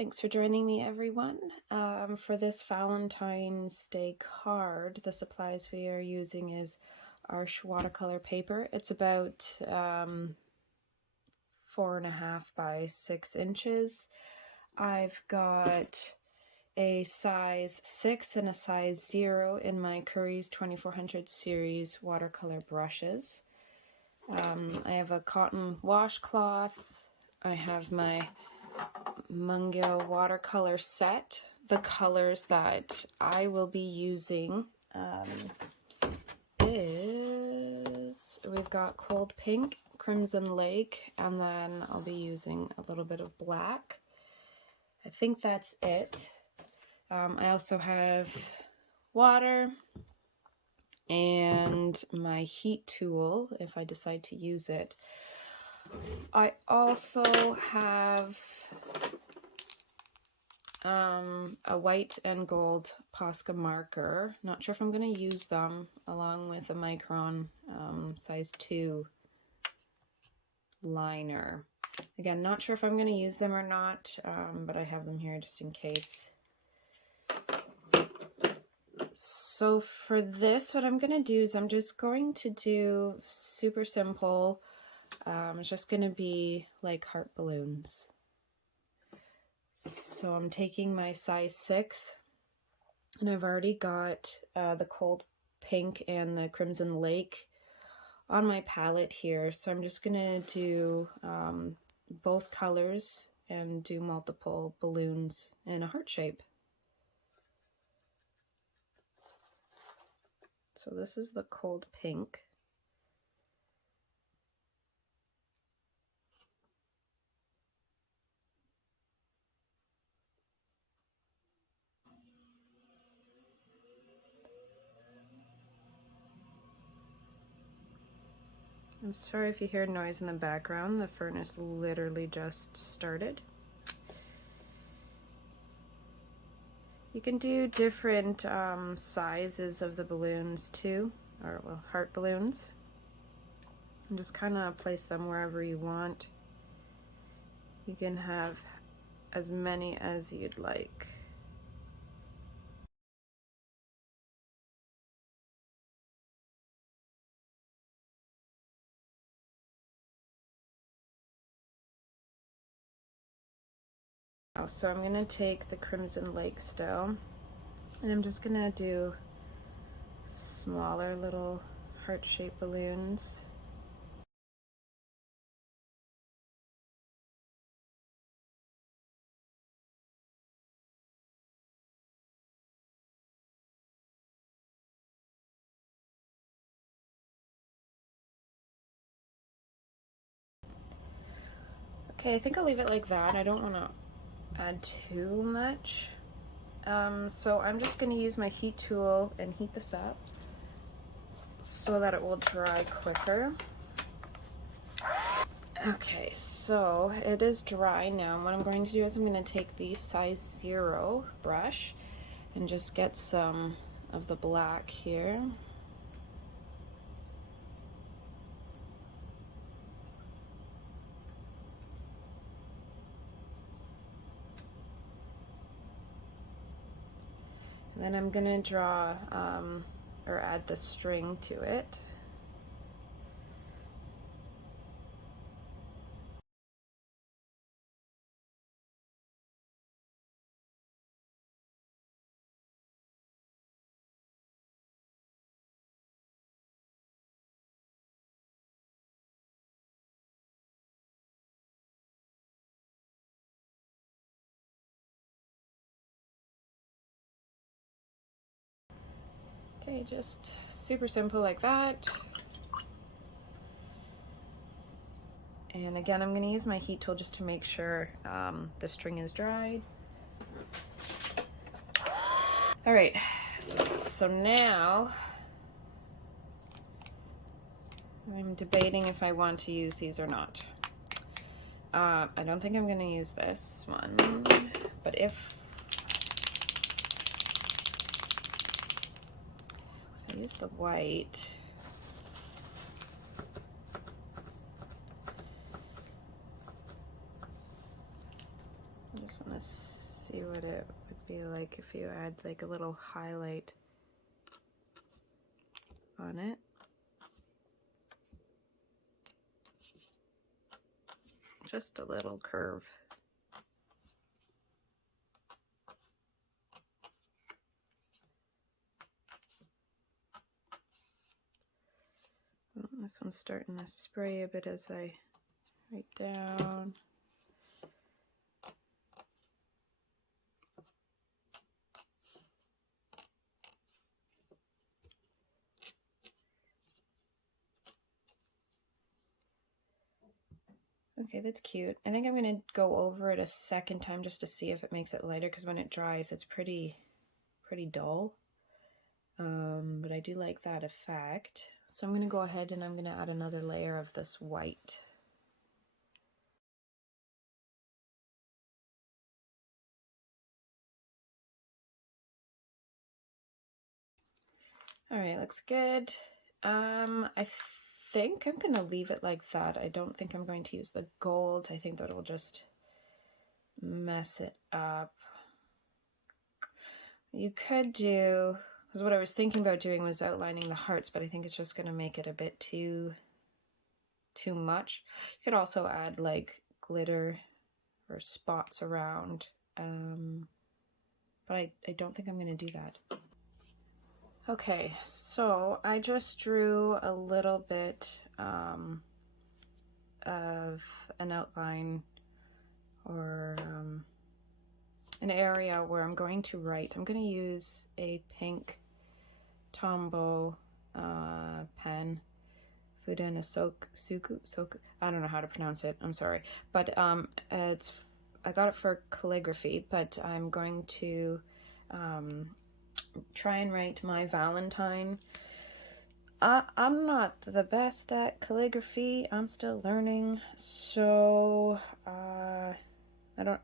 Thanks for joining me, everyone. For this Valentine's Day card, the supplies we are using is our watercolor paper. It's about 4.5 by 6 inches. I've got a size 6 and a size 0 in my Curry's 2400 series watercolor brushes. I have a cotton washcloth. I have my Mungyo watercolor set. The colors that I will be using we've got cold pink, crimson lake, and then I'll be using a little bit of black. I think that's it. I also have water and my heat tool if I decide to use it. I also have a white and gold Posca marker. Not sure if I'm going to use them, along with a Micron size 2 liner. Again, not sure if I'm going to use them or not, but I have them here just in case. So for this, what I'm going to do is I'm just going to do super simple. It's just going to be like heart balloons. So I'm taking my size 6, and I've already got the cold pink and the crimson lake on my palette here. So I'm just going to do both colors and do multiple balloons in a heart shape. So this is the cold pink. I'm sorry if you hear noise in the background. The furnace literally just started. You can do different sizes of the balloons too, or well, heart balloons. And just kind of place them wherever you want. You can have as many as you'd like. So I'm going to take the crimson lake still, and I'm just going to do smaller little heart-shaped balloons. Okay, I think I'll leave it like that. I don't want to add too much. So I'm just going to use my heat tool and heat this up so that it will dry quicker. Okay, so it is dry now. What I'm going to do is I'm going to take the size 0 brush and just get some of the black here. And then I'm going to draw or add the string to it. Okay, just super simple like that. And again, I'm going to use my heat tool just to make sure the string is dried. All right, so now I'm debating if I want to use these or not. I don't think I'm going to use this one, but if I use the white, I just want to see what it would be like if you add like a little highlight on it. Just a little curve. Well, this one's starting to spray a bit as I write down. Okay, that's cute. I think I'm going to go over it a second time just to see if it makes it lighter, because when it dries it's pretty dull. But I do like that effect. So I'm going to go ahead and I'm going to add another layer of this white. All right, looks good. I think I'm going to leave it like that. I don't think I'm going to use the gold. I think that will just mess it up. You could do, because what I was thinking about doing was outlining the hearts, but I think it's just going to make it a bit too much. You could also add like glitter or spots around, but I don't think I'm going to do that. Okay, so I just drew a little bit of an outline or an area where I'm going to write. I'm going to use a pink Tombow pen, Fudenosuke. I don't know how to pronounce it. I'm sorry, but I got it for calligraphy. But I'm going to try and write my Valentine. I'm not the best at calligraphy. I'm still learning, so I don't.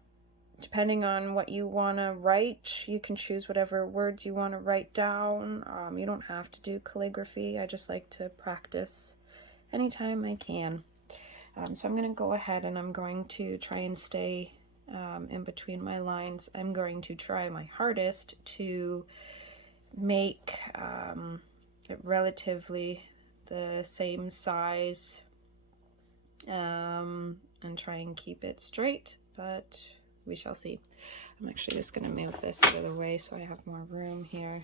Depending on what you want to write, you can choose whatever words you want to write down. You don't have to do calligraphy. I just like to practice anytime I can. So I'm going to go ahead and I'm going to try and stay in between my lines. I'm going to try my hardest to make it relatively the same size and try and keep it straight, but we shall see. I'm actually just going to move this out of the way so I have more room here.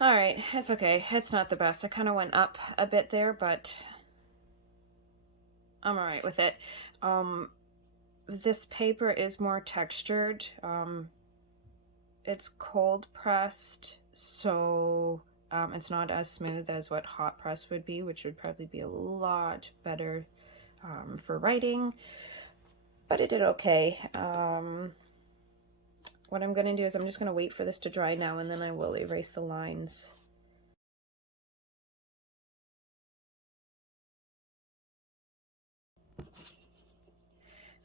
All right, it's okay. It's not the best. I kind of went up a bit there, but I'm all right with it. This paper is more textured. It's cold pressed, so it's not as smooth as what hot press would be, which would probably be a lot better for writing, but it did okay. What I'm going to do is I'm just going to wait for this to dry now, and then I will erase the lines.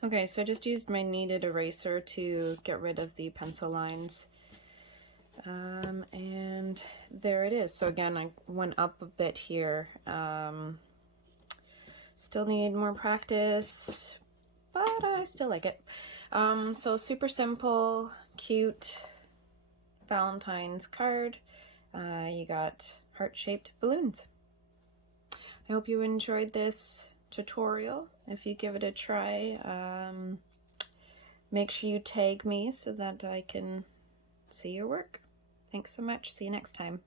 Okay, so I just used my kneaded eraser to get rid of the pencil lines. And there it is. So again, I went up a bit here. Still need more practice, but I still like it. So super simple, cute Valentine's card. You got heart-shaped balloons. I hope you enjoyed this tutorial. If you give it a try, make sure you tag me so that I can see your work. Thanks so much. See you next time.